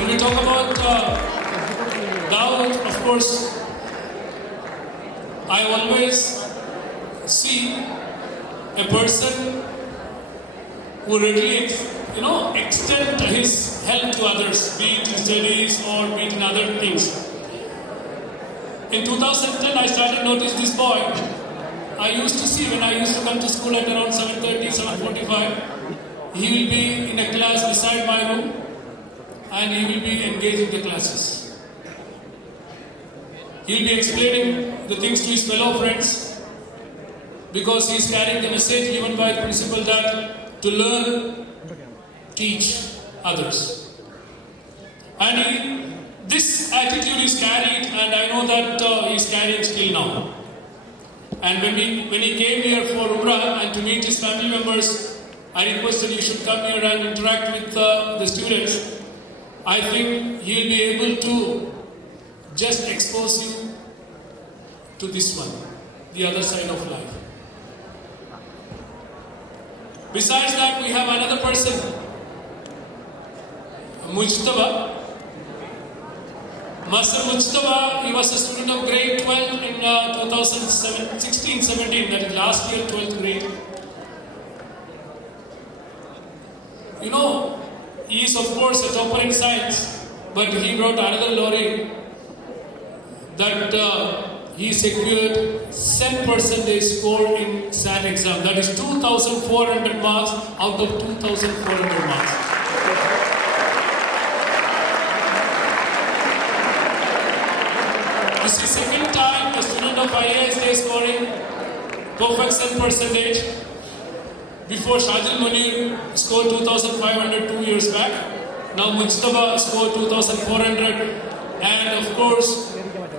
When we talk about Daud, of course, I always see a person who readily, extend his help to others, be it in studies or be it in other things. In 2010, I started notice this boy. I used to see when I used to come to school at around 7:30, 7:45, he will be in a class beside my room and he will be engaged in the classes. He will be explaining the things to his fellow friends because he is carrying the message given by the principal that to learn, teach others. And this attitude is carried, and I know that he is carrying still now. And when he came here for Umrah and to meet his family members, I requested you should come here and interact with the students. I think he will be able to just expose you to this one, the other side of life. Besides that, we have another person, Mujtaba. Master Mujtaba, he was a student of grade 12 in 2016-17, that is last year, 12th grade. He is of course a topper in science, but he brought another glory that he secured 10% score in SAT exam. That is 2,400 marks out of 2,400 marks. This is second time a student of IISJ scoring perfect 10%. Before Shajil Munir scored 2,500 2 years back. Now Mujtaba scored 2,400. And of course,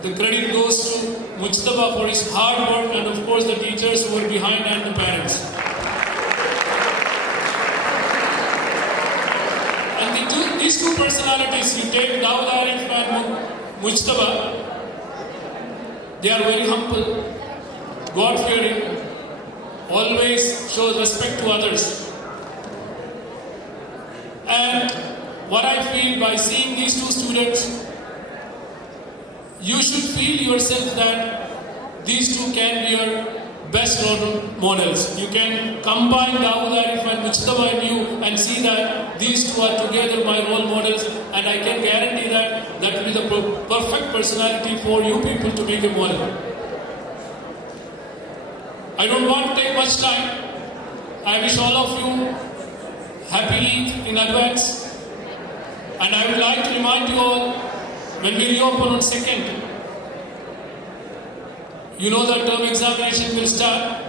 the credit goes to Mujtaba for his hard work and of course the teachers who were behind and the parents. And these two personalities, you take Daud Arif and Mujtaba, they are very humble, God-fearing, always show respect to others. And what I feel by seeing these two students, you should feel yourself that these two can be your best role models. You can combine Daud Arif and Mujtaba in you and see that these two are together my role models, and I can guarantee that that will be the perfect personality for you people to make a model. I don't want to take much time. I wish all of you happy Eid in advance. And I would like to remind you all, when we reopen on 2nd, you know that term examination will start.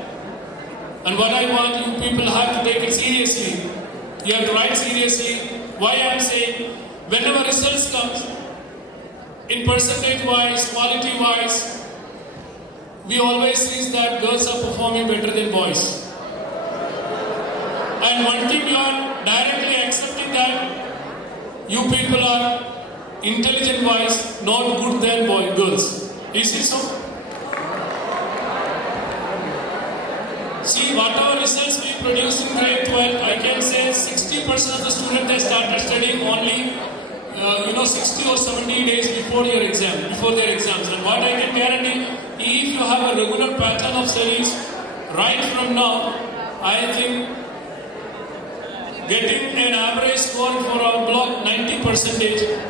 And what I want you people have to take it seriously. You have to write seriously. Why I am saying, whenever results comes, in percentage wise, quality wise, we always see that girls are performing better than boys. And one thing you are directly accepting that you people are intelligent wise, not good than girls. Is it so? See, whatever results we produce in grade 12, I can say 60% of the students they started studying only 60 or 70 days before their exams. And what I can guarantee, if you have a regular pattern of studies right from now, I think getting an average score for our block 90%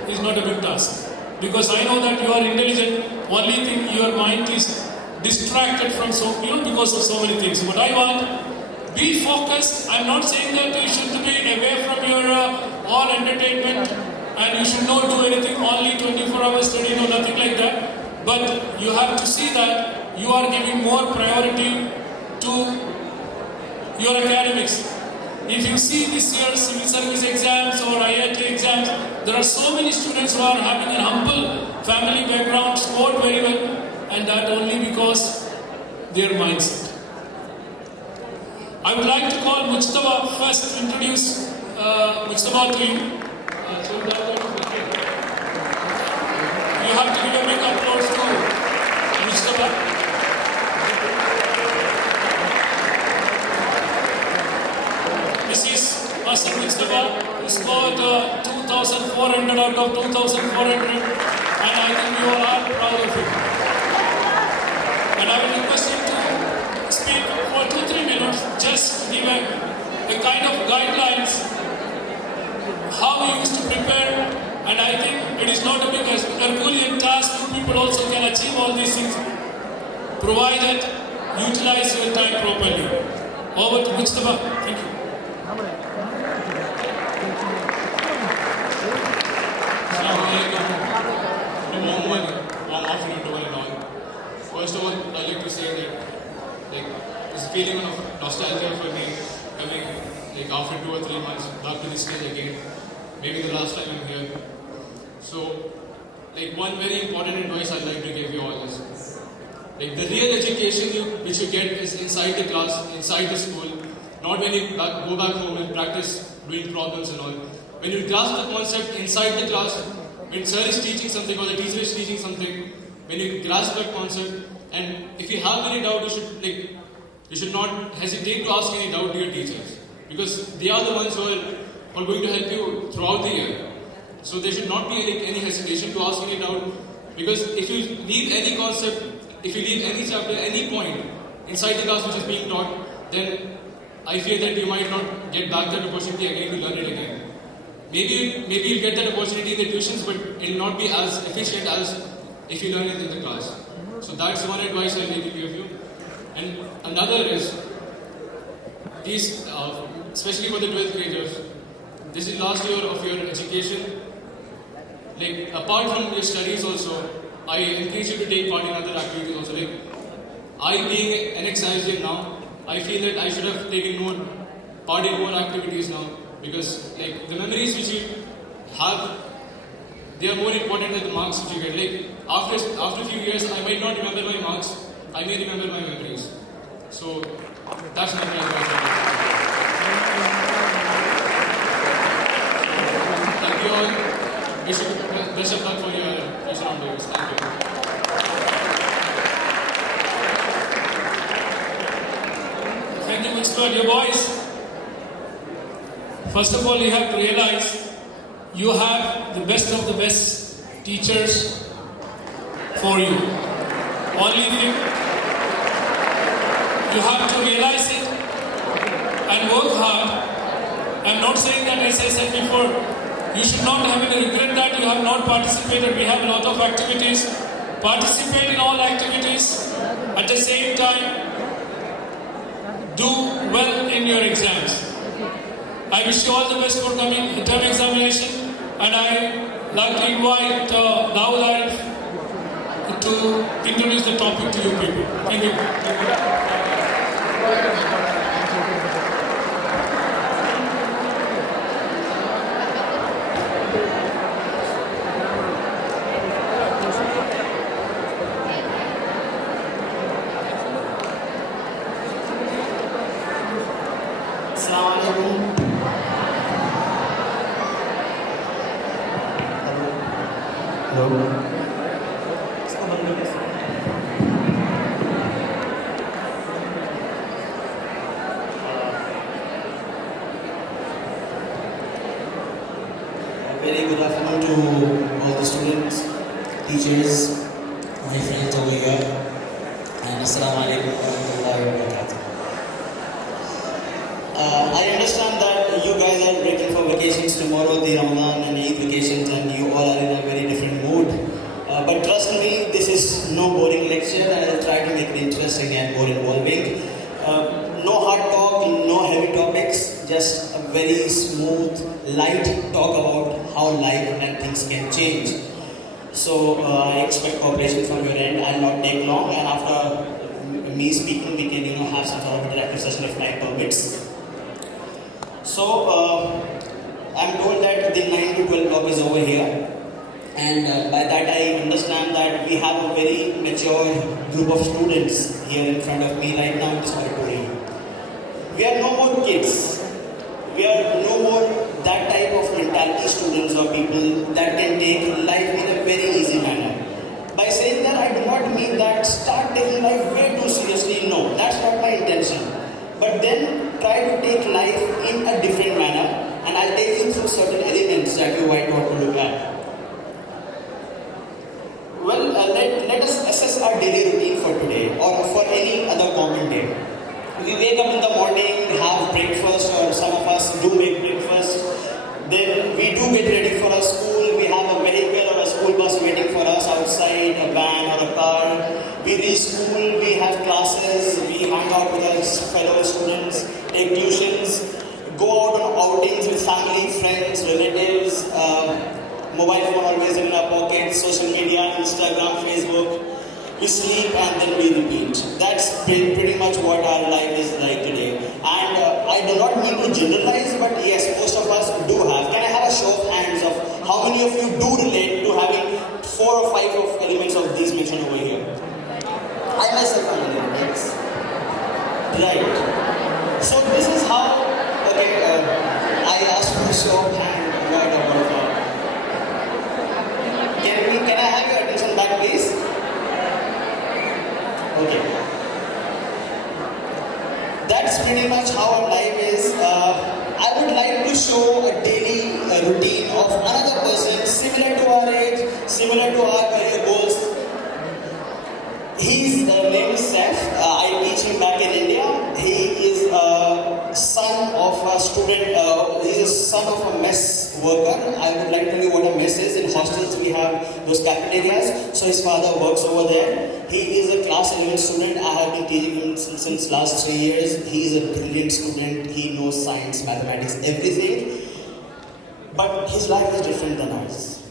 is not a big task. Because I know that you are intelligent, only thing your mind is distracted from because of so many things. But I want, be focused. I'm not saying that you should be away from your all entertainment and you should not do anything, only 24 hours study, no, nothing like that. But you have to see that you are giving more priority to your academics. If you see this year's civil service exams or IIT exams, there are so many students who are having a humble family background, scored very well, and that only because their mindset. I would like to call Mujtaba first, introduce Mujtaba to you. You have to give a big applause to Mujtaba. This is Master Mujtaba, who scored 2,400 2,400 out of 2,400, and I think you all are proud of it. And I will request him to speak for 2-3 minutes, just give a kind of guidelines how we used to prepare. And I think it is not a big Herculean task. You people also can achieve all these things, provided utilize your time properly. Over to Mustafa. Thank you. Warm afternoon to one and all. First of all, I'd like to say that it's a feeling of nostalgia for me coming after 2 or 3 months back to this stage again. Maybe the last time I'm here. So one very important advice I'd like to give you all is the real education which you get is inside the class, inside the school, not when you go back home and practice doing problems and all. When you grasp the concept inside the class, when sir is teaching something or the teacher is teaching something, when you grasp that concept, and if you have any doubt, you should not hesitate to ask any doubt to your teachers, because they are the ones who are going to help you throughout the year. So there should not be any hesitation to ask any doubt, because if you leave any concept, if you leave any chapter, any point inside the class which is being taught, then I fear that you might not get back that opportunity again to learn it again. Maybe you get that opportunity in the tuitions, but it will not be as efficient as if you learn it in the class. So that's one advice I'll give you. And another is, these, especially for the 12th graders, this is last year of your education. Apart from your studies also, I encourage you to take part in other activities also. I being an IX-XII now, I feel that I should have taken part in more activities now, because the memories which you have, they are more important than the marks which you get. After a few years, I might not remember my marks, I may remember my memories. So that's my advice. Thank you all. Best of luck for your future endeavors. Thank you. Thank you, Mr. Dear boys. First of all, you have to realize you have the best of the best teachers for you. Only thing, you have to realize it and work hard. I'm not saying that, as I said before, you should not have any regret that you have not participated. We have a lot of activities. Participate in all activities. At the same time, do well in your exams. I wish you all the best for coming the term examination, and I like to invite Daud Arif to introduce the topic to you people. Thank you. Very good afternoon to all the students, teachers, my friends over here, and Assalamu alaikum wa rahmatullahi wa barakatuh. I understand that you guys are breaking for vacations tomorrow, the Ramadan and Eid vacations, and you all are in a very different mood. But trust me, this is no boring lecture, and I'll try to make it interesting and more involving. No hard talk, no heavy topics, just a very smooth, light talk about how life and things can change. So I expect cooperation from your end. I'll not take long, and after me speaking, we can have some sort of interactive session if time permits. So I'm told that the 9 to 12 block is over here, and by that I understand that we have a very mature group of students here in front of me right now in this auditorium. We are no more kids. We are no more that type of mentality students or people that can take life in a very easy manner. By saying that, I do not mean that start taking life way too seriously. No, that's not my intention. But then try to take life in a different manner, and I'll take you through certain elements that you might want to look we do get ready for our school. We have a vehicle or a school bus waiting for us outside, a van or a car. We reach school, we have classes, we hang out with our fellow students, take tuitions, go out on outings with family, friends, relatives, mobile phone always in our pockets, social media, Instagram, Facebook. We sleep and then we repeat. That's pretty much what our life is like today. And I do not mean to generalize, but yes, most of us do have. Can I have a show of hands of how many of you do relate to having 4 or 5 of elements of these mentioned over here? I myself am in it, yes. Right. So this is how, okay, I asked for a show of hands. Can I have your attention back, please? Okay. That's pretty much how our life is. I would like to show a daily routine of another person similar to our age, similar to our career goals. His name is Seth. I teach him back in India. He is a son of a student. He is son of a mess worker. I would like to tell you what a mess is. In hostels we have those cafeterias. So his father works over there. He is a class 11 student. I have been teaching him since last 3 years. He is a brilliant student. He knows science, mathematics, everything. But his life is different than ours.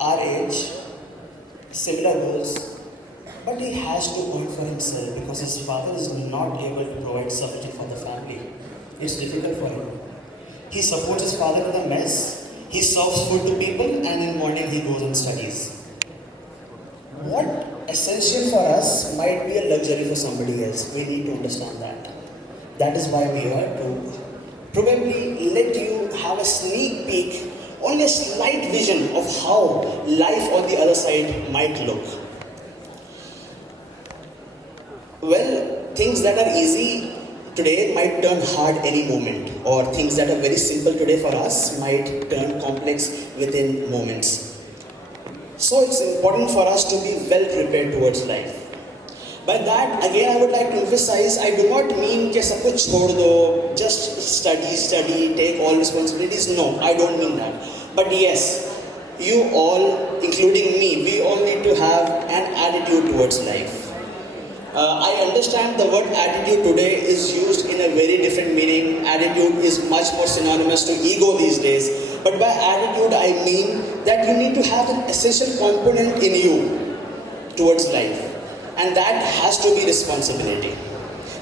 Our age, similar goals. But he has to earn for himself because his father is not able to provide sufficient for the family. It's difficult for him. He supports his father with a mess. He serves food to people and in the morning he goes and studies. What essential for us might be a luxury for somebody else. We need to understand that. That is why we are to probably let you have a sneak peek, only a slight vision of how life on the other side might look. Well, things that are easy today might turn hard any moment, or things that are very simple today for us might turn complex within moments. So it's important for us to be well prepared towards life. By that, again, I would like to emphasize, I do not mean कि सब कुछ छोड़ दो, just study, take all responsibilities. No, I don't mean that. But yes, you all, including me, we all need to have an attitude towards life. I understand the word attitude today is used in a very different meaning. Attitude is much more synonymous to ego these days. But by attitude, I mean that you need to have an essential component in you towards life. And that has to be responsibility.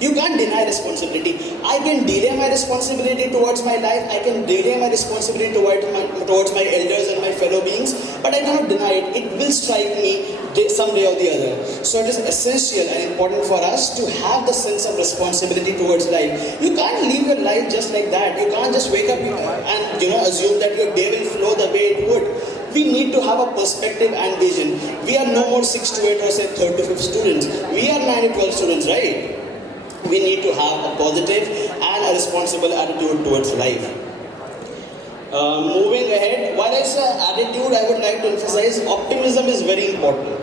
You can't deny responsibility. I can delay my responsibility towards my life. I can delay my responsibility towards my elders and my fellow beings. But I cannot deny it. It will strike me someday or the other. So it is essential and important for us to have the sense of responsibility towards life. You can't live your life just like that. You can't just wake up and assume that your day will flow the way it would. We need to have a perspective and vision. We are no more 6 to 8 or say 3rd to 5th students. We are 9 to 12 students, right? We need to have a positive and a responsible attitude towards life. Moving ahead, while I say attitude, I would like to emphasize optimism is very important.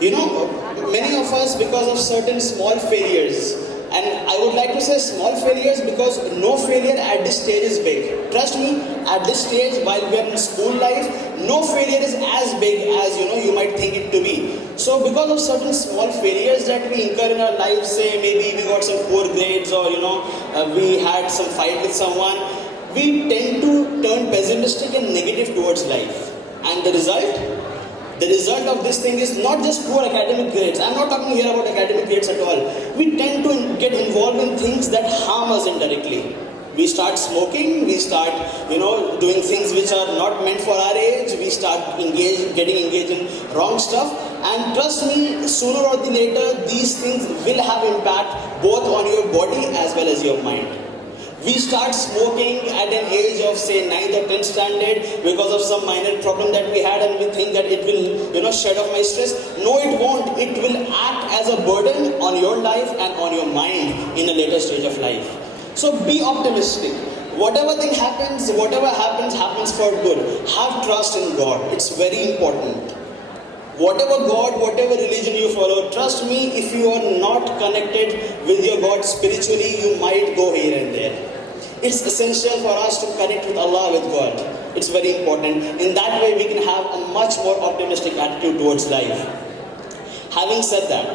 Many of us, because of certain small failures, and I would like to say small failures because no failure at this stage is big. Trust me, at this stage, while we are in school life, no failure is as big as you might think it to be. So because of certain small failures that we incur in our lives, say maybe we got some poor grades or we had some fight with someone, we tend to turn pessimistic and negative towards life. And the result of this thing is not just poor academic grades. I'm not talking here about academic grades at all. We tend to get involved in things that harm us indirectly. We start smoking, we start, doing things which are not meant for our age, we start getting engaged in wrong stuff. And trust me, sooner or later, these things will have impact both on your body as well as your mind. We start smoking at an age of say 9th or 10th standard because of some minor problem that we had, and we think that it will shed off my stress. No, it won't. It will act as a burden on your life and on your mind in a later stage of life. So be optimistic. Whatever happens for good. Have trust in God. It's very important. Whatever God, whatever religion you follow, trust me, if you are not connected with your God spiritually, you might go here and there. It's essential for us to connect with Allah, with God. It's very important. In that way, we can have a much more optimistic attitude towards life. Having said that,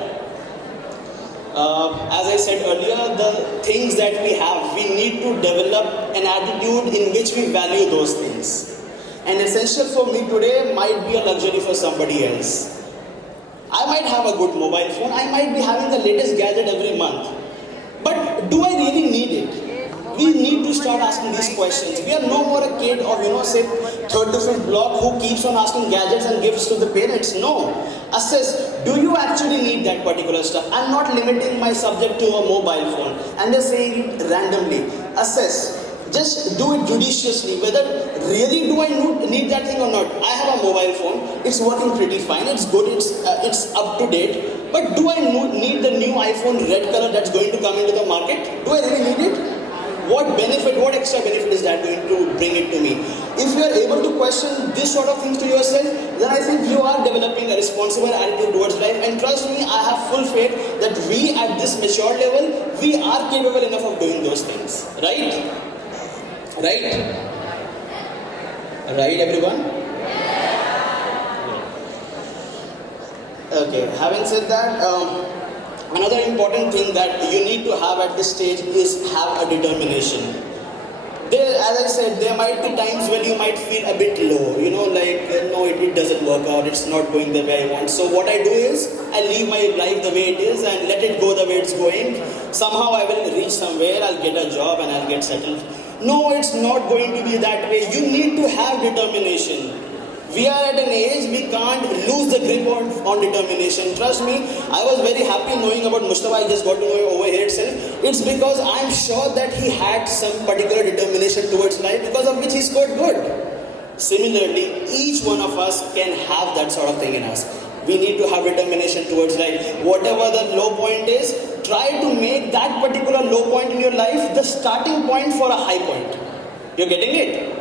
as I said earlier, the things that we have, we need to develop an attitude in which we value those things. And essential for me today might be a luxury for somebody else. I might have a good mobile phone, I might be having the latest gadget every month. But do I really need it? We need to start asking these questions. We are no more a kid of, say, third to fifth block who keeps on asking gadgets and gifts to the parents. No. Assess, do you actually need that particular stuff? I'm not limiting my subject to a mobile phone. I'm just saying it randomly. Assess. Just do it judiciously, whether really do I need that thing or not. I have a mobile phone, it's working pretty fine, it's good, it's up to date. But do I need the new iPhone red color that's going to come into the market? Do I really need it? What benefit, what extra benefit is that going to bring it to me? If you are able to question this sort of things to yourself, then I think you are developing a responsible attitude towards life. And trust me, I have full faith that we at this mature level, we are capable enough of doing those things. Right? Right? Right, everyone? Okay, having said that, another important thing that you need to have at this stage is have a determination. As I said, there might be times when you might feel a bit low, no, it doesn't work out, it's not going the way I want. So what I do is, I leave my life the way it is and let it go the way it's going. Somehow I will reach somewhere, I'll get a job and I'll get settled. No, it's not going to be that way. You need to have determination. We are at an age, we can't lose the grip on determination. Trust me, I was very happy knowing about Mustafa. I just got to know over here itself. It's because I'm sure that he had some particular determination towards life because of which he scored good. Similarly, each one of us can have that sort of thing in us. We need to have determination towards life. Whatever the low point is, try to make that particular low point in your life the starting point for a high point. You're getting it?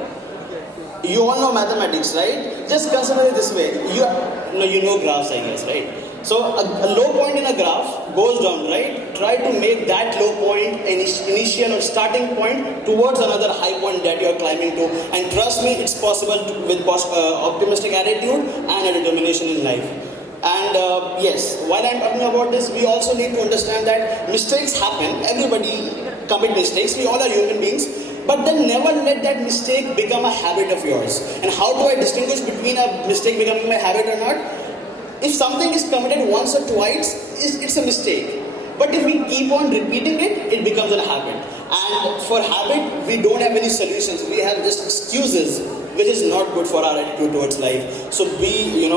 You all know mathematics, right? Just consider it this way. You know graphs, I guess, right? So a low point in a graph goes down, right? Try to make that low point an initial or starting point towards another high point that you're climbing to. And trust me, it's possible with optimistic attitude and a determination in life. And yes, while I'm talking about this, we also need to understand that mistakes happen. Everybody commit mistakes. We all are human beings. But then never let that mistake become a habit of yours. And how do I distinguish between a mistake becoming a habit or not? If something is committed once or twice, it's a mistake. But if we keep on repeating it, it becomes a habit. And for habit, we don't have any solutions. We have just excuses, which is not good for our attitude towards life. So be,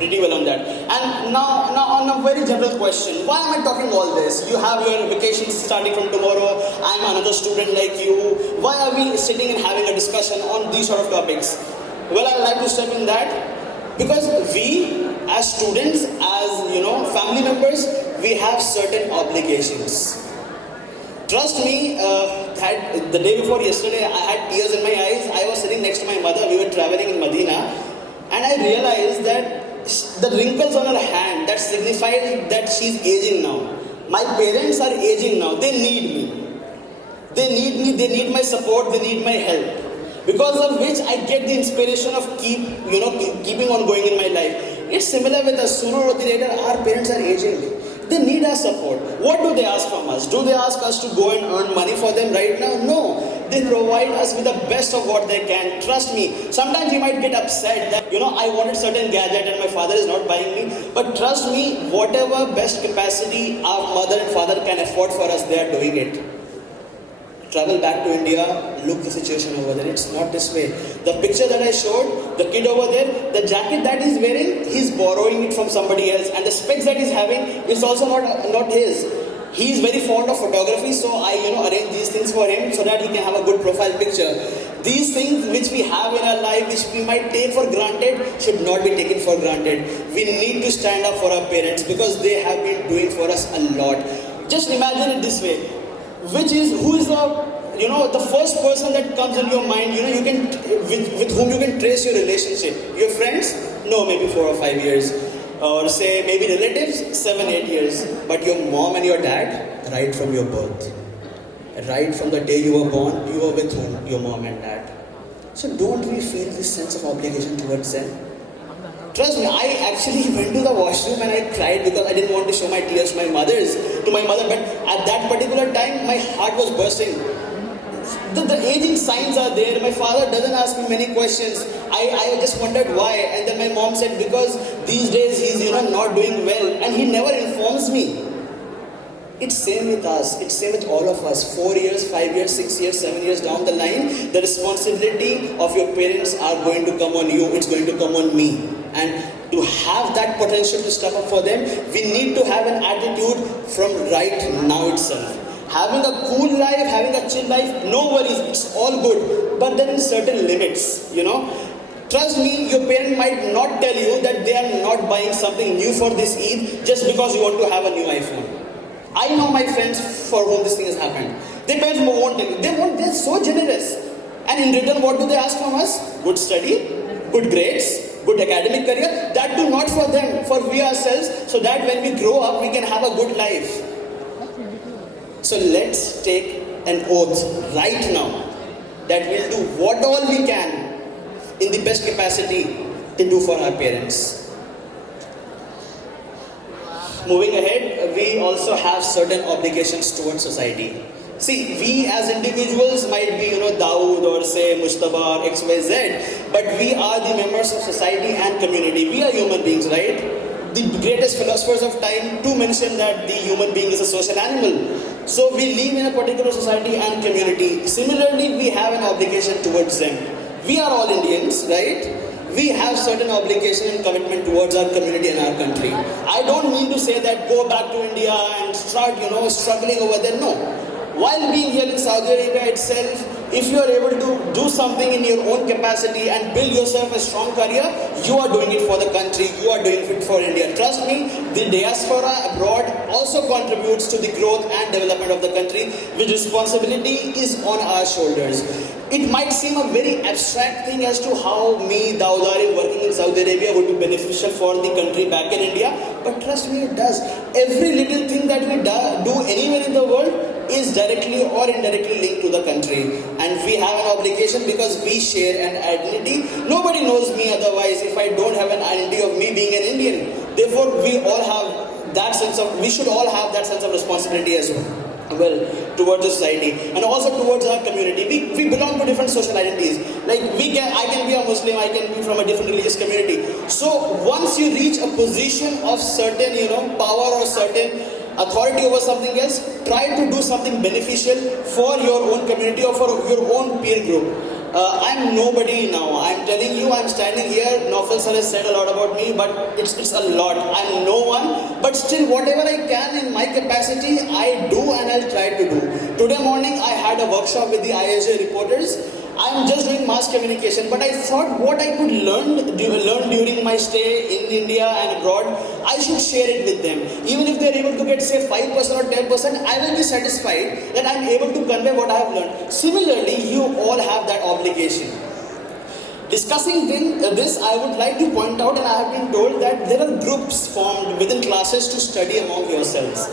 pretty well on that. And now on a very general question, why am I talking all this? You have your vacations starting from tomorrow. I'm another student like you. Why are we sitting and having a discussion on these sort of topics? Well, I'd like to step in that because we, as students, as family members, we have certain obligations. Trust me, the day before yesterday, I had tears in my eyes. I was sitting next to my mother. We were traveling in Medina, and I realized that the wrinkles on her hand, that signifies that she's aging now. My parents are aging now. They need me. They need my support, they need my help. Because of which I get the inspiration of keeping on going in my life. It's similar with us. Sooner or later, our parents are aging. They need our support. What do they ask from us? Do they ask us to go and earn money for them right now? No. They provide us with the best of what they can. Trust me. Sometimes you might get upset that, I wanted certain gadget and my father is not buying me. But trust me, whatever best capacity our mother and father can afford for us, they are doing it. Travel back to India, look the situation over there. It's not this way. The picture that I showed, the kid over there, the jacket that he's wearing, he's borrowing it from somebody else. And the specs that he's having, it's also not his. He's very fond of photography, so I arrange these things for him so that he can have a good profile picture. These things which we have in our life, which we might take for granted, should not be taken for granted. We need to stand up for our parents because they have been doing for us a lot. Just imagine it this way. Who is the first person that comes in your mind, you can with whom you can trace your relationship? Your friends? No, maybe 4 or 5 years. Or say maybe relatives, 7, 8 years. But your mom and your dad, right from your birth. Right from the day you were born, you were with whom? Your mom and dad. So don't we feel this sense of obligation towards them? Trust me, I actually went to the washroom and I cried because I didn't want to show my tears to my mother, but at that particular time, my heart was bursting. The aging signs are there. My father doesn't ask me many questions. I just wondered why. And then my mom said, because these days he's not doing well and he never informs me. It's same with us. It's same with all of us. 4 years, 5 years, 6 years, 7 years down the line, the responsibility of your parents are going to come on you. It's going to come on me. And to have that potential to step up for them, we need to have an attitude from right now itself. Having a cool life, having a chill life, no worries, it's all good. But then in certain limits, Trust me, your parent might not tell you that they are not buying something new for this Eid just because you want to have a new iPhone. I know my friends for whom this thing has happened. Their parents won't tell you. They're so generous. And in return, what do they ask from us? Good study, good grades, good academic career. That too not for them, for we ourselves, so that when we grow up, we can have a good life. So let's take an oath right now that we'll do what all we can in the best capacity to do for our parents. Moving ahead, we also have certain obligations towards society. See, we as individuals might be, Daud or say Mustafa or XYZ, but we are the members of society and community. We are human beings, right? The greatest philosophers of time too mentioned that the human being is a social animal. So we live in a particular society and community. Similarly, we have an obligation towards them. We are all Indians, right? We have certain obligation and commitment towards our community and our country. I don't mean to say that go back to India and start, struggling over there. No. While being here in Saudi Arabia itself, if you are able to do something in your own capacity and build yourself a strong career, you are doing it for the country, you are doing it for India. Trust me, the diaspora abroad also contributes to the growth and development of the country, which responsibility is on our shoulders. It might seem a very abstract thing as to how me, Daud Arif, working in Saudi Arabia would be beneficial for the country back in India, but trust me, it does. Every little thing that we do anywhere in the world is directly or indirectly linked to the country. And we have an obligation because we share an identity. Nobody knows me otherwise if I don't have an identity of me being an Indian. Therefore, we should all have that sense of responsibility as well towards the society and also towards our community. We belong to different social identities. Like I can be a Muslim, I can be from a different religious community. So once you reach a position of certain power or certain authority over something else, try to do something beneficial for your own community or for your own peer group. I'm nobody now. I'm telling you, I'm standing here. Naufal sir has said a lot about me, but it's a lot. I'm no one, but still whatever I can in my capacity, I do and I'll try to do. Today morning, I had a workshop with the IISJ reporters. I'm just doing mass communication, but I thought what I could learn during my stay in India and abroad, I should share it with them. Even if they're able to get say 5% or 10%, I will be satisfied that I'm able to convey what I have learned. Similarly, you all have that obligation. Discussing this, I would like to point out, and I have been told that there are groups formed within classes to study among yourselves.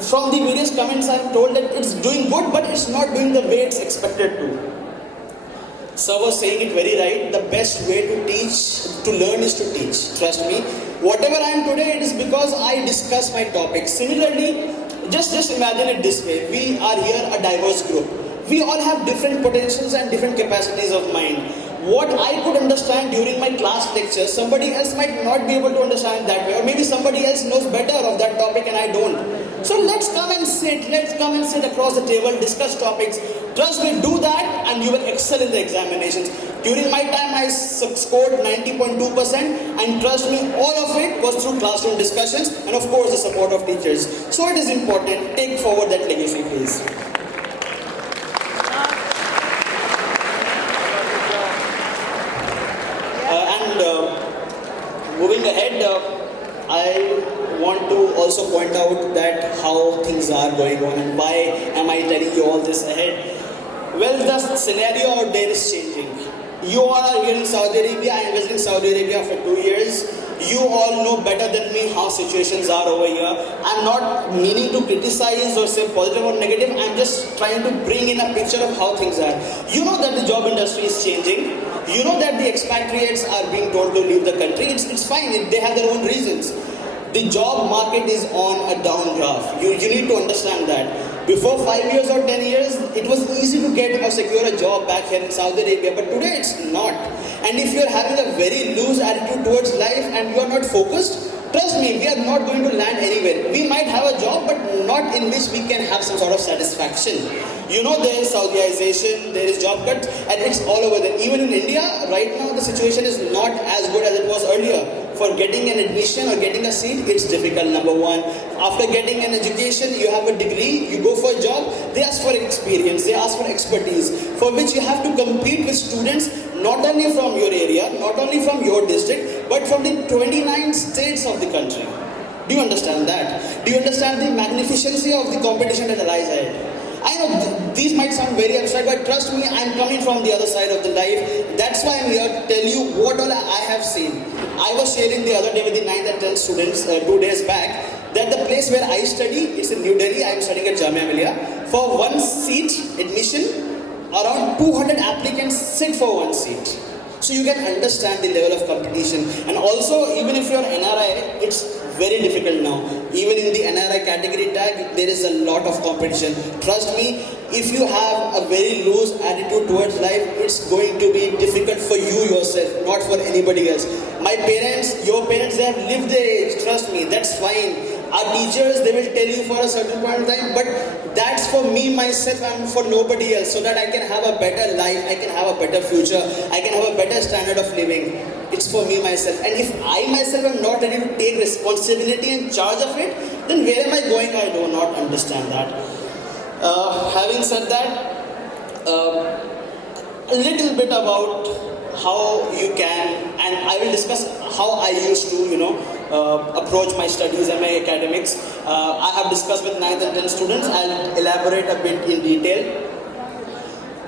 From the various comments, I'm told that it's doing good, but it's not doing the way it's expected to. Sir was saying it very right. The best way to learn is to teach. Trust me. Whatever I am today, it is because I discuss my topics. Similarly, just imagine it this way. We are here a diverse group. We all have different potentials and different capacities of mind. What I could understand during my class lecture, somebody else might not be able to understand that way, or maybe somebody else knows better of that topic and I don't. So let's come and sit across the table, discuss topics. Trust me, do that and you will excel in the examinations. During my time, I scored 90.2%, and trust me, all of it was through classroom discussions and of course the support of teachers. So it is important, take forward that legacy, please. Moving ahead, I want to also point out that how things are going on and why am I telling you all this ahead. Well, the scenario out there is changing. You all are here in Saudi Arabia. I am visiting Saudi Arabia for 2 years. You all know better than me how situations are over here. I'm not meaning to criticize or say positive or negative. I'm just trying to bring in a picture of how things are. You know that the job industry is changing. You know that the expatriates are being told to leave the country. It's fine. They have their own reasons. The job market is on a down graph. You need to understand that. Before 5 years or 10 years, it was easy to get or secure a job back here in Saudi Arabia, but today it's not. And if you're having a very loose attitude towards life and you're not focused, trust me, we are not going to land anywhere. We might have a job, but not in which we can have some sort of satisfaction. You know, there is Saudiization, there is job cuts, and it's all over there. Even in India, right now, the situation is not as good as it was earlier. For getting an admission or getting a seat, it's difficult, number one. After getting an education, you have a degree, you go for a job, they ask for experience, they ask for expertise, for which you have to compete with students not only from your area, not only from your district, but from the 29 states of the country. Do you understand that? Do you understand the magnificency of the competition that lies ahead? I know these might sound very abstract, but trust me, I'm coming from the other side of the life. That's why I'm here to tell you what all I have seen. I was sharing the other day with the 9th and 10th students 2 days back that the place where I study, it's in New Delhi. I'm studying at Jamia Millia. For one seat admission, around 200 applicants sit for one seat. So you can understand the level of competition. And also, even if you're NRI, it's very difficult now. Even in the NRI category tag, there is a lot of competition. Trust me, if you have a very loose attitude towards life, it's going to be difficult for you yourself, not for anybody else. My parents, your parents, they have lived their age. Trust me, that's fine. Our teachers, they will tell you for a certain point of time, but that's for me, myself, and for nobody else, so that I can have a better life, I can have a better future, I can have a better standard of living. It's for me, myself. And if I myself am not ready to take responsibility and charge of it, then where am I going? I do not understand that. Having said that, a little bit about how you can, and I will discuss how I used to, approach my studies and my academics. I have discussed with 9th and 10th students. I'll elaborate a bit in detail.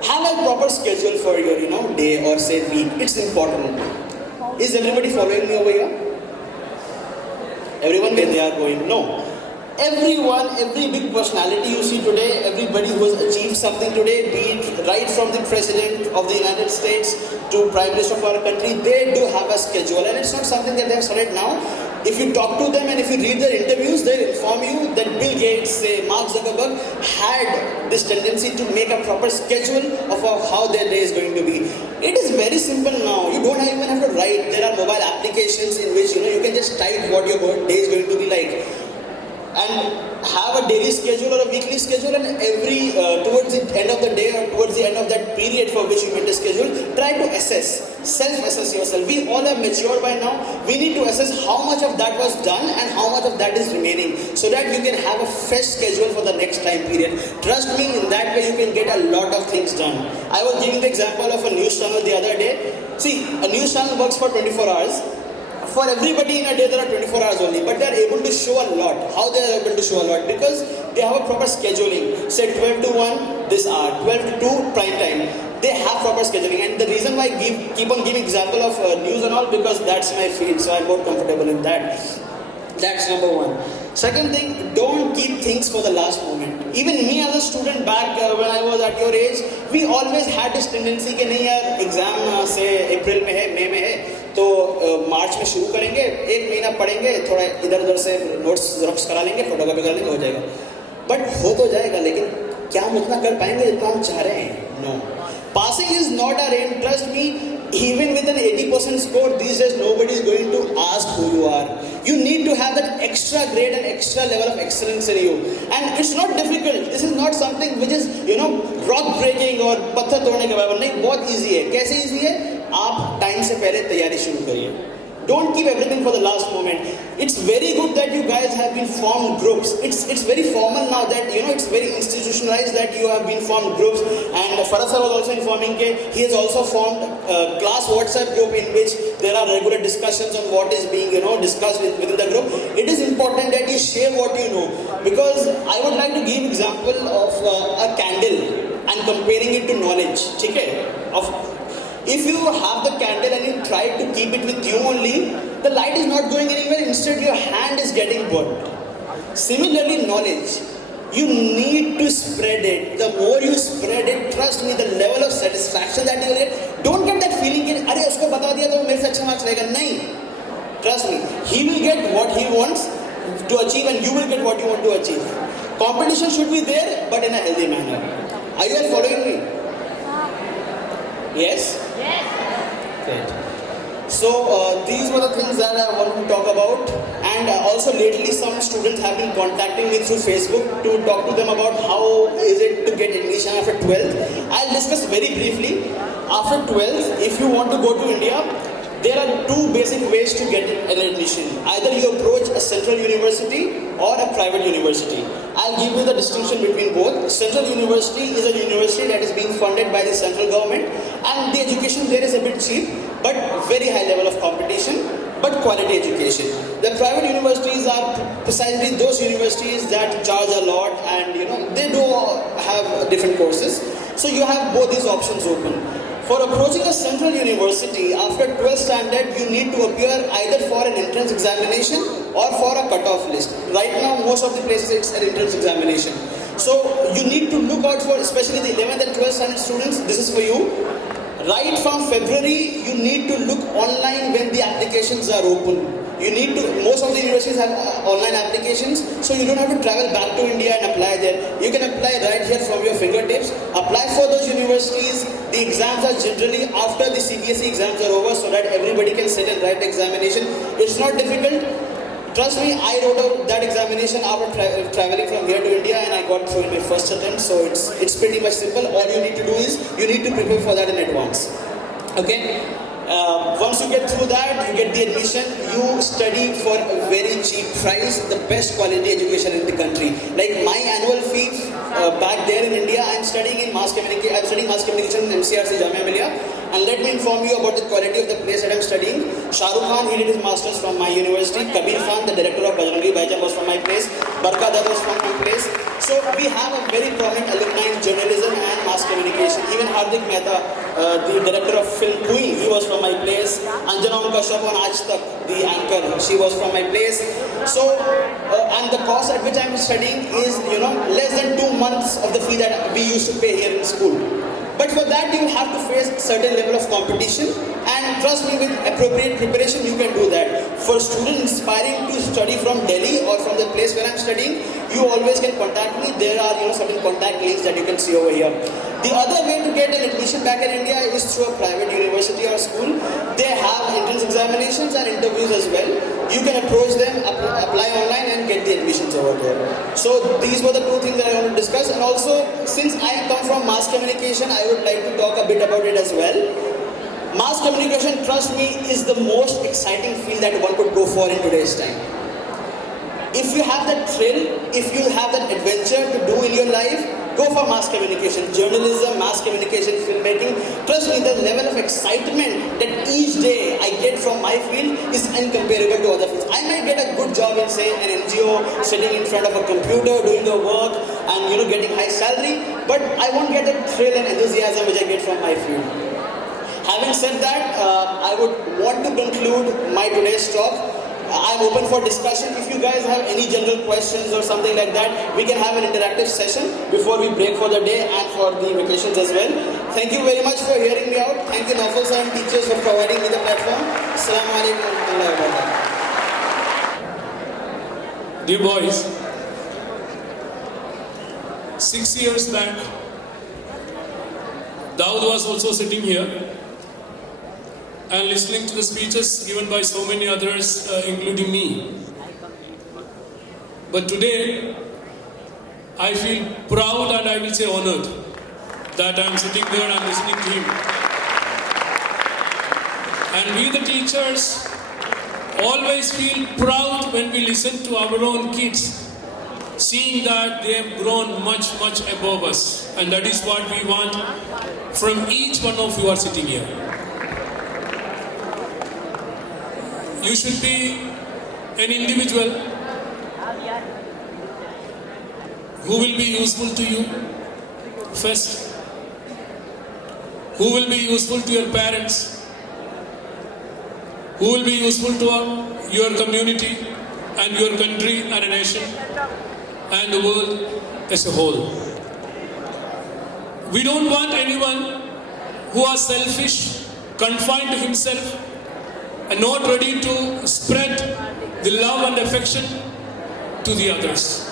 Have a proper schedule for your, day or say week. It's important. Is everybody following me over here? Everyone where they are going? No. Everyone, every big personality you see today, everybody who has achieved something today, be it right from the President of the United States to Prime Minister of our country, they do have a schedule, and it's not something that they have started now. If you talk to them and if you read their interviews, they'll inform you that Bill Gates, say Mark Zuckerberg, had this tendency to make a proper schedule of how their day is going to be. It is very simple now. You don't even have to write. There are mobile applications in which you can just type what your day is going to be like. And have a daily schedule or a weekly schedule, and every towards the end of the day or towards the end of that period for which you made a schedule, try to self-assess yourself. We all are mature by now. We need to assess how much of that was done and how much of that is remaining, so that you can have a fresh schedule for the next time period. Trust me, in that way you can get a lot of things done. I was giving the example of a news channel the other day. See, a news channel works for 24 hours. For everybody in a day, there are 24 hours only, but they are able to show a lot. How they are able to show a lot? Because they have a proper scheduling. Say 12 to 1, this hour, 12 to 2, prime time. They have proper scheduling, and the reason why I keep on giving example of news and all, because that's my field, so I'm more comfortable in that. That's number one. Second thing, don't keep things for the last moment. Even me as a student back when I was at your age, we always had this tendency कि नहीं यार exam से अप्रैल में है, मई में है, तो मार्च में शुरू करेंगे, 1 महीना पढ़ेंगे, थोड़ा इधर उधर से नोट्स जेरॉक्स करा लेंगे, फोटोकॉपी करा लेंगे, हो जाएगा. बट हो तो जाएगा, लेकिन क्या हम उतना कर पाएंगे जितना हम चाह रहे हैं? No. Passing is not our aim. Trust me, even with an 80% score, these days nobody is going to ask who you are. You need to have that extra grade and extra level of excellence in you. And it's not difficult. This is not something which is, rock breaking or पत्थर तोड़ने के बराबर नहीं. बहुत easy है. कैसे easy है? आप time से पहले तैयारी शुरू करिए. Don't keep everything for the last moment. It's very good that you guys have been formed groups. It's very formal now that, it's very institutionalized that you have been formed groups. And Farah sir was also informing that he has also formed a class WhatsApp group in which there are regular discussions on what is being, discussed within the group. It is important that you share what you know. Because I would like to give example of a candle and comparing it to knowledge. Okay? If you have the candle and you try to keep it with you only, the light is not going anywhere, instead your hand is getting burnt. Similarly, knowledge. You need to spread it. The more you spread it, trust me, the level of satisfaction that you will get. Don't get that feeling that, अरे उसको बता दिया तो मेरे से अच्छा marks लेगा. नहीं. Trust me, he will get what he wants to achieve and you will get what you want to achieve. Competition should be there, but in a healthy manner. Are you all following me? Yes? Yes. Great. So these were the things that I wanted to talk about, and also lately some students have been contacting me through Facebook to talk to them about how is it to get admission after 12th. I'll discuss very briefly. After 12th, if you want to go to India, there are two basic ways to get an admission. Either you approach a central university or a private university. I'll give you the distinction between both. Central university is a university that is being funded by the central government, and the education there is a bit cheap, but very high level of competition, but quality education. The private universities are precisely those universities that charge a lot, and they do have different courses. So you have both these options open. For approaching a central university, after 12th standard, you need to appear either for an entrance examination or for a cutoff list. Right now, most of the places it's an entrance examination. So you need to look out for, especially the 11th and 12th standard students, this is for you. Right from February, you need to look online when the applications are open. Most of the universities have online applications, so you don't have to travel back to India and apply there. You can apply right here from your fingertips. Apply for those universities. The exams are generally after the CBSE exams are over, so that everybody can sit and write the examination. It's not difficult. Trust me, I wrote out that examination after traveling from here to India, and I got through in my first attempt, so it's pretty much simple. All you need to do is, you need to prepare for that in advance. Okay? Once you get through that, you get the admission, you study for a very cheap price, the best quality education in the country. Like my annual fee back there in India, I'm studying mass communication in MCRC Jamia Millia. And let me inform you about the quality of the place that I'm studying. Shah Rukh Khan, he did his masters from my university. Kabir Khan, the director of Bajrangi Bhaijaan, was from my place. Barka Dad was from my place. So we have a very prominent alumni in journalism and mass communication. Even Hardik Mehta, the director of film Kui, he was from my place. Anjana Kashyap on IX-XII, the anchor, she was from my place. So, and the cost at which I'm studying is, less than 2 months of the fee that we used to pay here in school. But for that, you have to face a certain level of competition, and trust me, with appropriate preparation, you can do that. For students inspiring to study from Delhi or from the place where I'm studying, you always can contact me. There are certain contact links that you can see over here. The other way to get an admission back in India is through a private university or school. They have entrance examinations and interviews as well. You can approach them, apply online and get the admissions over there. So these were the two things that I want to discuss. And also, since I come from mass communication, I would like to talk a bit about it as well. Mass communication, trust me, is the most exciting field that one could go for in today's time. If you have that thrill, if you have that adventure to do in your life, go for mass communication, journalism, mass communication, filmmaking. Trust me, the level of excitement that each day I get from my field is incomparable to other fields. I might get a good job in, say, an NGO, sitting in front of a computer, doing the work, and getting high salary, but I won't get the thrill and enthusiasm which I get from my field. Having said that, I would want to conclude my today's talk. I'm open for discussion. If you guys have any general questions or something like that, we can have an interactive session before we break for the day and for the vacations as well. Thank you very much for hearing me out. Thank you, Nawfal sir and teachers, for providing me the platform. Assalamu alaikum wa rahmatullahi wa barakatuh. Dear boys, 6 years back, Daud was also sitting here and listening to the speeches given by so many others, including me. But today, I feel proud and I will say honored that I am sitting there and listening to him. And we the teachers always feel proud when we listen to our own kids, seeing that they have grown much, much above us. And that is what we want from each one of you are sitting here. You should be an individual who will be useful to you first. who will be useful to your parents, who will be useful to your community and your country and a nation and the world as a whole. We don't want anyone who are selfish, confined to himself, and not ready to spread the love and affection to the others.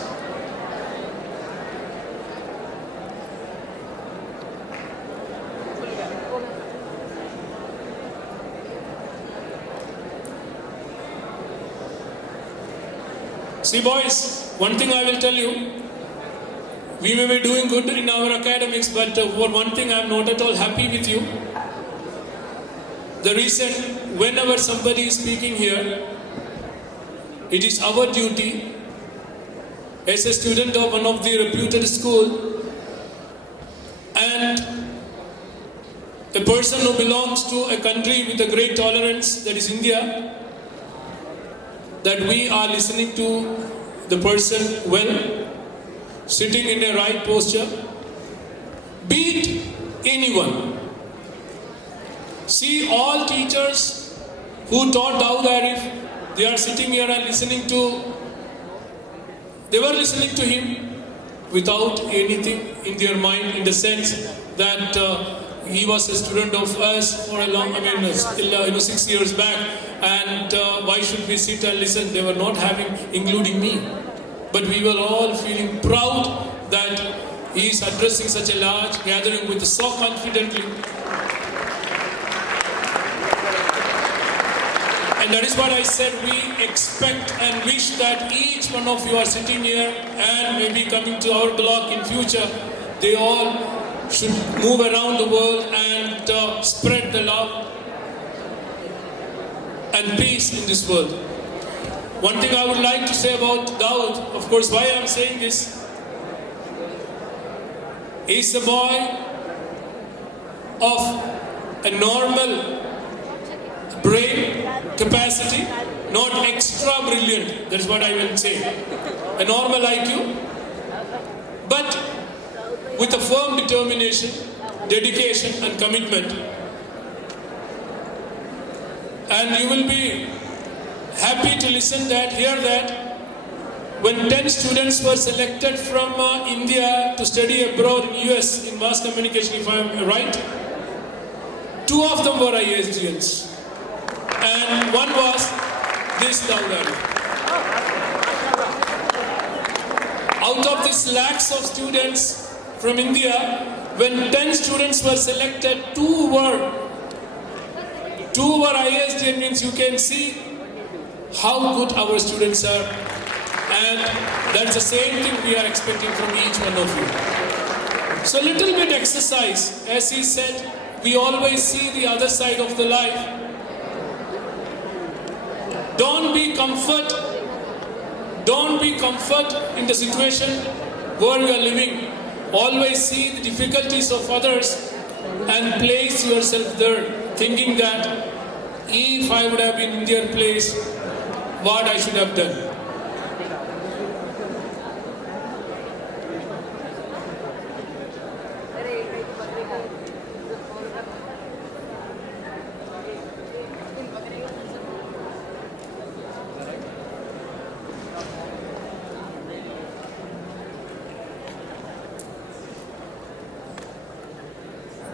See boys, one thing I will tell you, we may be doing good in our academics, but for one thing I am not at all happy with you. The reason, whenever somebody is speaking here, it is our duty as a student of one of the reputed school and a person who belongs to a country with a great tolerance, that is India, that we are listening to the person well, sitting in a right posture, be it anyone. See, all teachers who taught Daud Arif, they are sitting here and they were listening to him without anything in their mind, in the sense that he was a student of us for a long, 6 years back, and why should we sit and listen? They were not having, including me. But we were all feeling proud that he is addressing such a large gathering with so confidently. And that is what I said, we expect and wish that each one of you are sitting here and maybe coming to our block in future, they all should move around the world and spread the love and peace in this world. One thing I would like to say about Daud, of course, why I am saying this, he's a boy of a normal brain capacity, not extra brilliant, that's what I will say. A normal IQ, but with a firm determination, dedication and commitment. And you will be happy to hear that when 10 students were selected from India to study abroad in US in mass communication, if I am right, 2 of them were IISJs. And one was this Daud Arif. Out of these lakhs of students from India, when 10 students were selected, 2 were IISJ, means you can see how good our students are. And that's the same thing we are expecting from each one of you. So little bit exercise, as he said, we always see the other side of the life. Don't be comfort in the situation where you are living. Always see the difficulties of others and place yourself there, thinking that if I would have been in their place, what I should have done.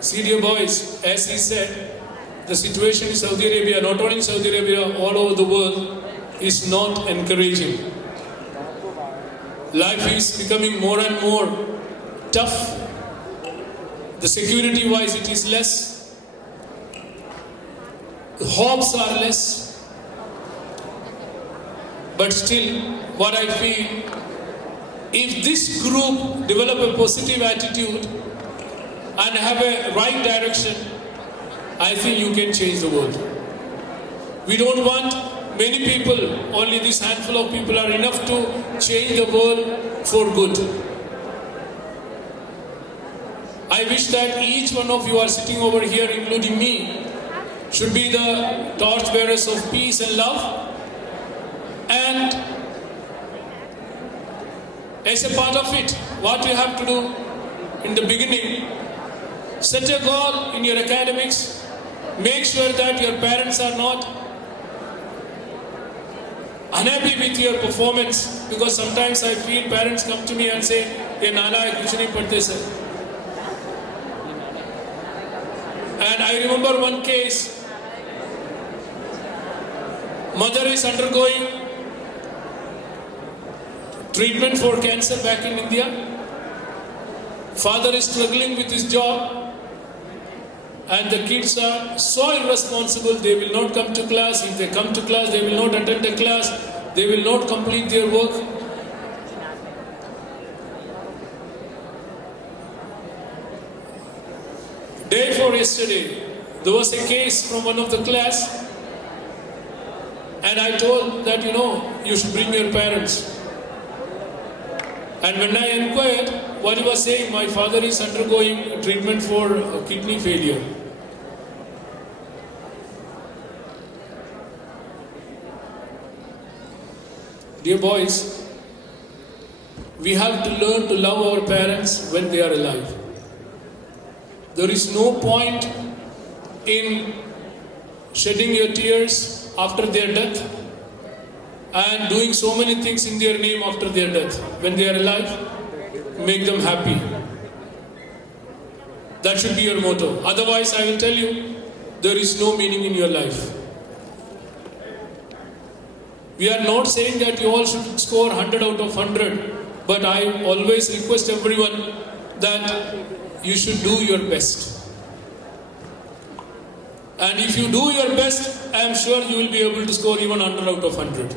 See, dear boys, as he said, the situation in Saudi Arabia, not only in Saudi Arabia, all over the world, is not encouraging. Life is becoming more and more tough. The security-wise, it is less. The hopes are less. But still, what I feel, if this group develop a positive attitude and have a right direction, I think you can change the world. We don't want many people, only this handful of people are enough to change the world for good. I wish that each one of you are sitting over here, including me, should be the torchbearers of peace and love. And as a part of it, what you have to do in the beginning, Set a goal in your academics. Make sure that your parents are not unhappy with your performance, because sometimes I feel parents come to me and say, "Ye nala hai, kuch nahi padhte sir." And I remember one case. Mother is undergoing treatment for cancer back in India. Father is struggling with his job. And the kids are so irresponsible, they will not come to class. If they come to class, they will not attend the class. They will not complete their work. Day before yesterday, there was a case from one of the class. And I told that, you should bring your parents. And when I inquired, what he was saying, my father is undergoing treatment for kidney failure. Dear boys, we have to learn to love our parents when they are alive. There is no point in shedding your tears after their death and doing so many things in their name after their death. When they are alive, make them happy. That should be your motto. Otherwise, I will tell you, there is no meaning in your life. We are not saying that you all should score 100 out of 100, but I always request everyone that you should do your best. And if you do your best, I am sure you will be able to score even 100 out of 100.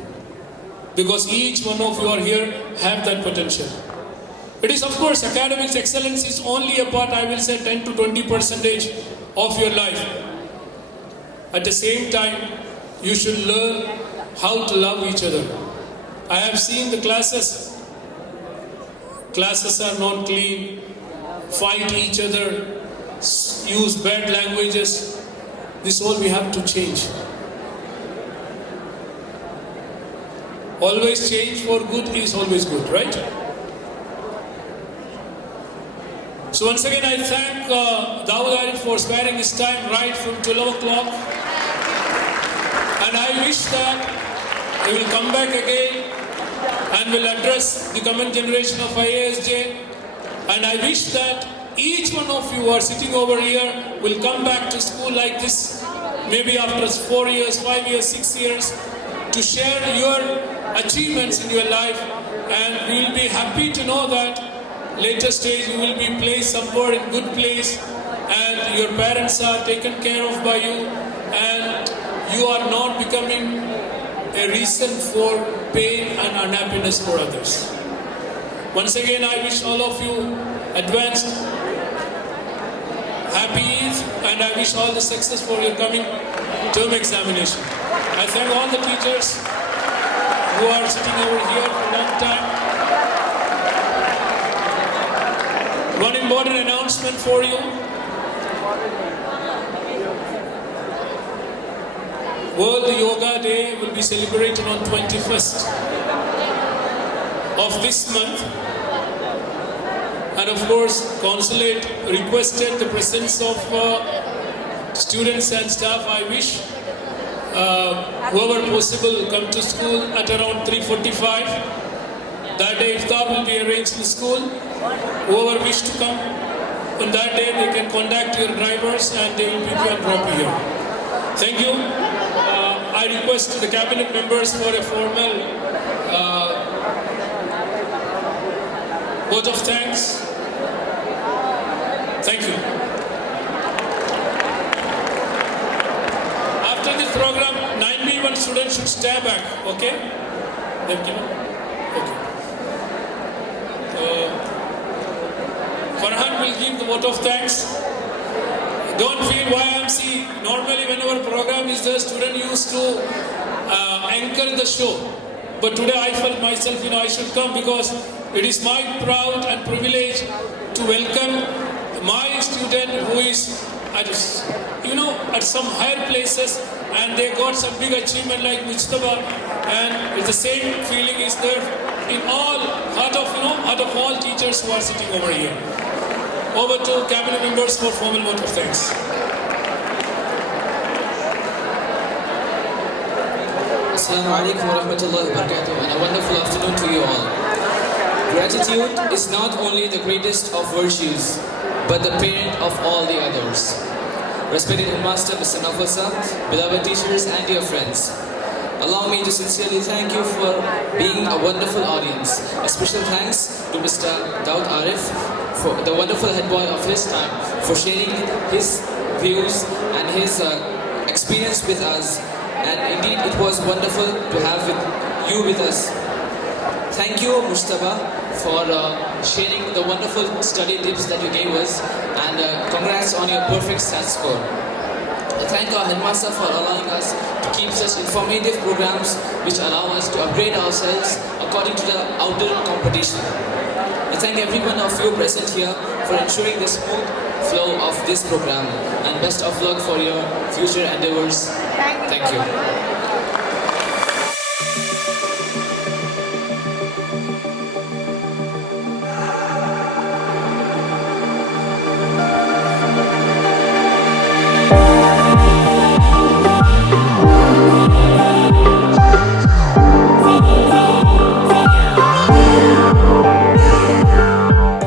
Because each one of you are here have that potential. It is, of course, academics excellence is only a part, I will say 10 to 20% of your life. At the same time, you should learn how to love each other. I have seen the classes. Classes are not clean, fight each other, use bad languages. This all we have to change. Always change for good is always good, right? So once again I thank Daud Arif for sparing his time right from 12 o'clock. And I wish that he will come back again and will address the coming generation of IISJ. And I wish that each one of you who are sitting over here will come back to school like this, maybe after 4 years, 5 years, 6 years, to share your achievements in your life. And we will be happy to know that later stage you will be placed somewhere in good place and your parents are taken care of by you and you are not becoming a reason for pain and unhappiness for others. Once again, I wish all of you advanced happy Eid and I wish all the success for your coming term examination. I thank all the teachers who are sitting over here for a long time. One important announcement for you. World Yoga Day will be celebrated on 21st of this month. And of course, Consulate requested the presence of students and staff. I wish whoever possible come to school at around 3:45. That day iftar will be arranged in school. Whoever wish to come on that day, they can contact your drivers and they will pick you and drop you here. Thank you. I request the cabinet members for a formal vote of thanks. Thank you. After this program, 9B1 students should stay back, okay? Thank you. Okay. Farhan will give the vote of thanks. Don't feel why I'm seeing. Normally, whenever program is there, student used to anchor the show. But today I felt myself, I should come because it is my proud and privilege to welcome my student who is at some higher places and they got some big achievement like Mujtaba, and it's the same feeling is there in all heart of all teachers who are sitting over here. Over to cabinet members for formal vote of thanks. Assalamu alaikum wa rahmatullahi wa barakatuh, and a wonderful afternoon to you all. Gratitude is not only the greatest of virtues, but the parent of all the others. Respected Headmaster Mr. Nafasa, beloved teachers and dear friends, allow me to sincerely thank you for being a wonderful audience. A special thanks to Mr. Daud Arif, for the wonderful head boy of his time, for sharing his views and his experience with us. And indeed, it was wonderful to have you with us. Thank you, Mustafa, for sharing the wonderful study tips that you gave us, and congrats on your perfect stats score. Thank our headmaster for allowing us to keep such informative programs which allow us to upgrade ourselves according to the outdoor competition. I thank every one of you present here for ensuring the smooth flow of this program, and best of luck for your future endeavors. Thank you.